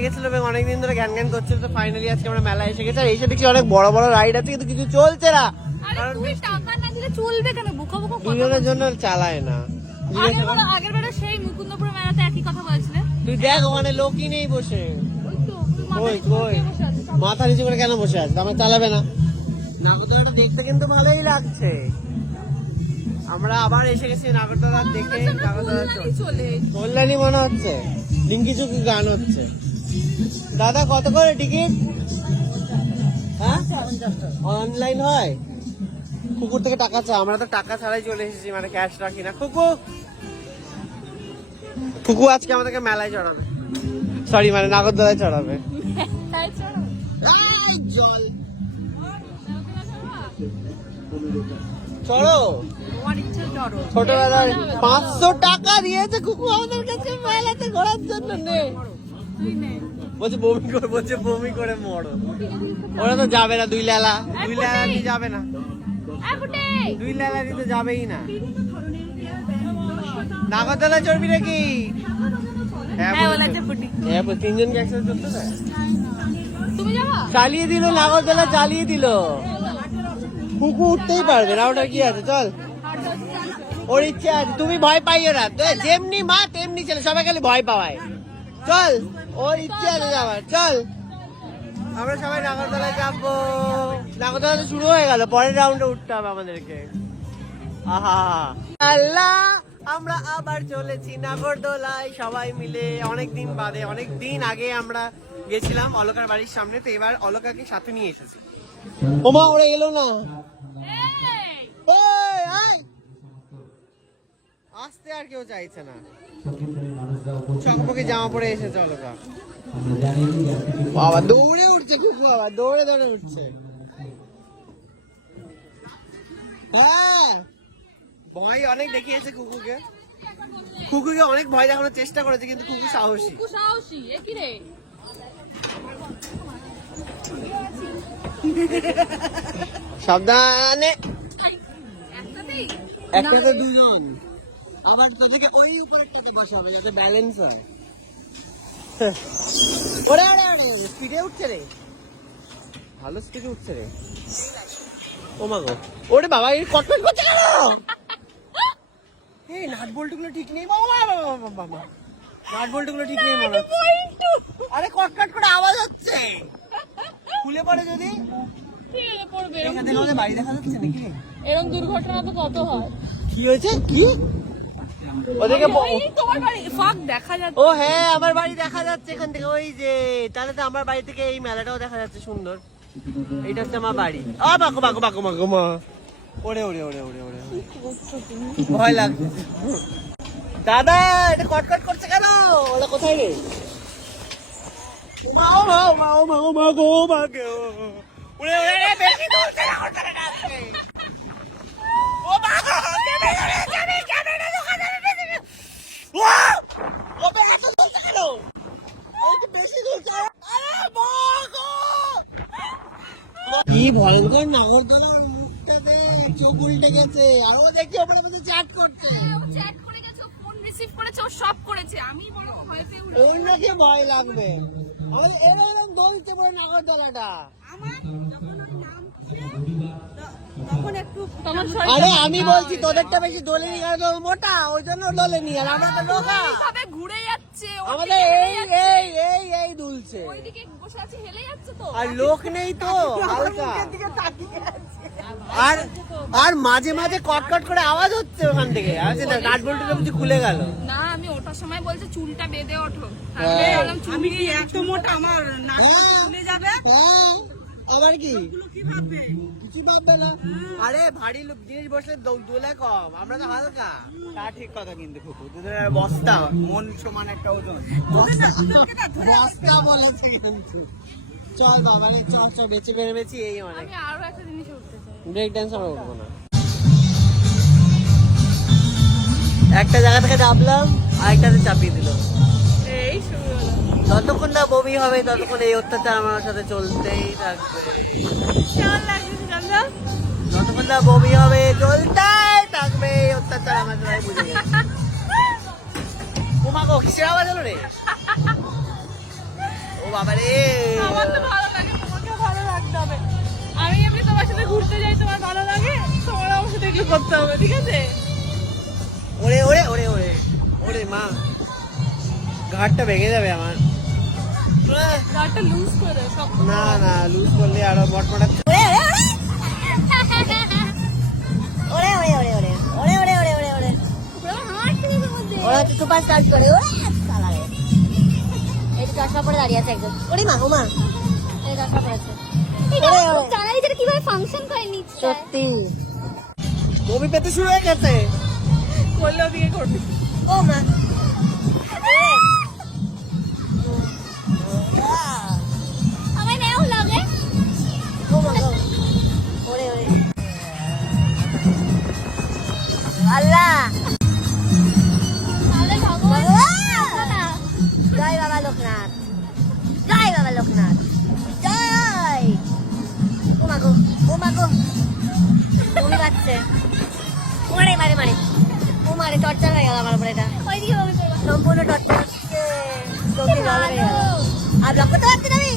লেগেছিল এবং অনেকদিন ধরে জ্ঞান জ্ঞান করছিল, তো ফাইনালি আজকে আমরা মেলায় এসে গেছি। আর এসে দেখছি অনেক বড় বড় রাইড আছে কিন্তু কিছু চলছে না, কারণ টাকা না দিলে চলবে কেন? বোকা বোকা দুজনের জন্য চালায় না। আগের বেলা সেই মুকুন্দপুর মেলাতে একই কথা বলছিলে। তুই দেখ ওখানে লোকই নেই বসে। কই কই মাথা নিচু করে কেন বসে আছে? আমরা চালাবে না। নাগরদোলাটা দেখতে কিন্তু ভালোই লাগছে। আমরা আবার এসে গেছি নাগরদোলা দেখে। নাগরদোলা কল্যাণী মনে হচ্ছে, ডিঙ্কি চুকি গান হচ্ছে। দাদা কত করে টিকিট? হ্যাঁ অনলাইন হয়? কুকুর থেকে টাকা চা, আমরা তো টাকা ছাড়াই চলে এসেছি, মানে ক্যাশ রাখি না। কুকু আজকে আমাদেরকে মেলায় চড়াবে, সরি মানে নাগরদোলায় চড়াবে। জল চড়ো, ছোটবেলায় 500 টাকা দিয়েছে কুকু আমাদের কাছে মেলাতে ঘোরার জন্য। বলছে বমি করে মরো। ওরা তো যাবে না, 2 লেলা নিয়ে যাবে না, 2 লেলা নিতে যাবেই না। নাগরদোলা চড়বি নাকি? হ্যাঁ 3জনকে একসাথে চলতে দেয়। চালিয়ে দিল নাগরদোলা, চালিয়ে দিল। কুকু উঠতেই পারবে না, ওটা কি আছে? চল, ওর ইচ্ছে আছে। তুমি ভয় পাইও না, যেমনি মা তেমনি ছেলে, সবাই খালি ভয় পাওয়ায়। চল, ওর ইচ্ছে আছে যাবার, চল। আমরা সবাই নাগরদোলায় যাবো। নাগরদোলা তো শুরু হয়ে গেল, পরের রাউন্ডে উঠতে হবে আমাদেরকে। আহা আল্লাহ, আমরা আবার চলেছি নাগরদোলায় সবাই মিলে। অনেকদিন বাদে, অনেকদিন আগে আমরা গেছিলাম অলকার বাড়ির সামনে, তো এবার অলকাকে সাথে নিয়ে এসেছি। ওমা ওরা এলো না, আসতে আর কেউ চাইছে না। চকমকে জামা পরে এসেছে অলকা। বাবা দৌড়ে উঠছে কুকু, বাবা দৌড়ে দৌড়ে উঠছে। হ্যাঁ ভয় অনেক দেখিয়েছে কুকুকে, কুকুকে অনেক ভয় দেখানোর চেষ্টা করেছে, কিন্তু কুকু সাহসী। সাবধানে, একটাতে 2জন, আবার তাদেরকে ওই উপরেরটাতে বসাবে যাতে ব্যালেন্স হয়। ওরে ওরে ওরে স্পিডে উঠছে রে, ভালো স্পিডে উঠছে রে। ও মা গো, ওরে বাবা এই কটকট করছে কেন? এই নাট বল্টু গুলো ঠিক নেই বাবা, বাবা নাট বল্টু গুলো ঠিক নেই মনে হচ্ছে। আরে কটকট করে আওয়াজ হচ্ছে, খুলে পড়ে যদি এখান থেকে আমাদের বাড়ি দেখা যাচ্ছে নাকি? এরকম দুর্ঘটনা তো কত হয়। কি হয়েছে? কি ওদেরকে তোমার বাড়ি ফাঁক দেখা যাচ্ছে? ও হ্যাঁ আমার বাড়ি দেখা যাচ্ছে এখান থেকে, ওই যে। তাহলে তো আমার বাড়ি থেকে এই মেলাটাও দেখা যাচ্ছে সুন্দর। এইটা হচ্ছে আমার বাড়ি। বাকো বাকো বাকো বাকো মা, ওরে ওরে ওরে ওরে ওরে ভয় লাগছে। দাদা এটা কটকট করছে কেন? ওরা কোথায় রে? মা ও মা ও মা ও মা ও মা গো মা গো, ওরে ওরে বেশি দৌড়ছে না, ওটা ডাকছে। ও মা গো যাবে যাবে যাবে যাবে না দোকানে যাবে। ওয়াও ওটা এত দৌড়ছে কেন? এই বেশি দৌড়ছে। আরে মা গো কি ভয়ঙ্কর নাগরদোলার মুখটাতে চোখ উল্টে গেছে। আর ও দেখি ওপরে মধ্যে চ্যাট করছে, চ্যাট করে গেছে, ফোন রিসিভ করেছে, ও সব করেছে। আমি বড় ভয় পেয়ে উঠে ওর নাকি ভয় লাগবে। আমাদের এরকম দৌড়তে পারে নাগরদোলাটা। আরে আমি বলছি তোদেরটা বেশি দোলেনি, কারণ মোটা ওই জন্য দোলেনি, আর আমাদের রোগা ঘুরে যাচ্ছে, আমাদের এই এই এই এই দুলছে, ওইদিকে বসে আছে হেলে যাচ্ছে তো। আর লোক নেই তো হালকা। আর আর মাঝে মাঝে কটকট করে আওয়াজ হচ্ছে ওখান থেকে, আছে না নাট বল্টুটা বুঝি খুলে গেল। না আমি ওঠার সময় বলছে চুলটা বেঁধে ওঠো, আমি কি এত মোটা আমার নাকটা খুলে যাবে? আবার কি কিছু ভাববে না। আরে ভারী জিনিস বসলে দোলে কম, আমরা তো হালকা। তা ঠিক কথা, কিন্তু খুব বস্তা মন সমান একটা ওজন বস্তা বলেছে কিন্তু। চল বাবা চল চল, বেঁচে বেড়েছি এই অনেক। আমি আরো একটা জিনিস উঠতে চাই, ব্রেক ড্যান্স আমরা উঠবো না। একটা জায়গা থেকে চাপলাম, আরেকটাতে চাপিয়ে দিল। এই শুরু হলো। যতক্ষণ না বমি হবে ততক্ষণ এই অত্যাচার আমার সাথে চলতেই থাকবে। কেমন লাগছে জানলা? যতক্ষণ না বমি হবে চলতেই থাকবে এই অত্যাচার আমার সাথে, বুঝে গেছি। ও মা গো কিসের আওয়াজ হলো রে? ও বাবা রে আমার তো ভালো লাগে, তোমাকেও ভালো লাগতে হবে। আমি এমনি তোমার সাথে ঘুরতে যাই, তোমার ভালো লাগে, তোমার আমার সাথে এগুলো করতে হবে, ঠিক আছে? ওরে ওরে ওরে ওরে ওরে মা, ঘাটটা ভেঙে যাবে আমার। গাড়িটা লুজ করে সব। না না, লুজ করলে আরো মটমটা। ওরে ওরে ওরে ওরে ওরে ওরে ওরে ওরে ওরে ওরা হচ্ছে সুপার স্টার্ট করে সালারে। এই যে চশমা পরে দাঁড়িয়ে আছে একজন। ওরে মা, ও মা, এই চশমা পরেছে। জানাই যেটা কিভাবে ফাংশন করে নিচ্ছে সত্যি। বমি পেতে শুরু হয়ে গেছে। করলেও দিকে করবি। ও মা, আমায় নেও লাগে। ও মা গো, ওরে ওরে আল্লাহ। তাহলে ভগবান জয় বাবা লোকনাথ, জয় বাবা লোকনাথ, জয়। ও মা গো, ও মা গো, বমি পাচ্ছে। মারে মারে মারে, ও মারে, টর্চার হয়ে গেল আমার উপরে এটা। ওইদিকে বমি করবা। সম্পূর্ণ টর্চার হচ্ছে। চোখে জল হয়ে গেল। আর লক্ষ্য তো পারছি না আমি।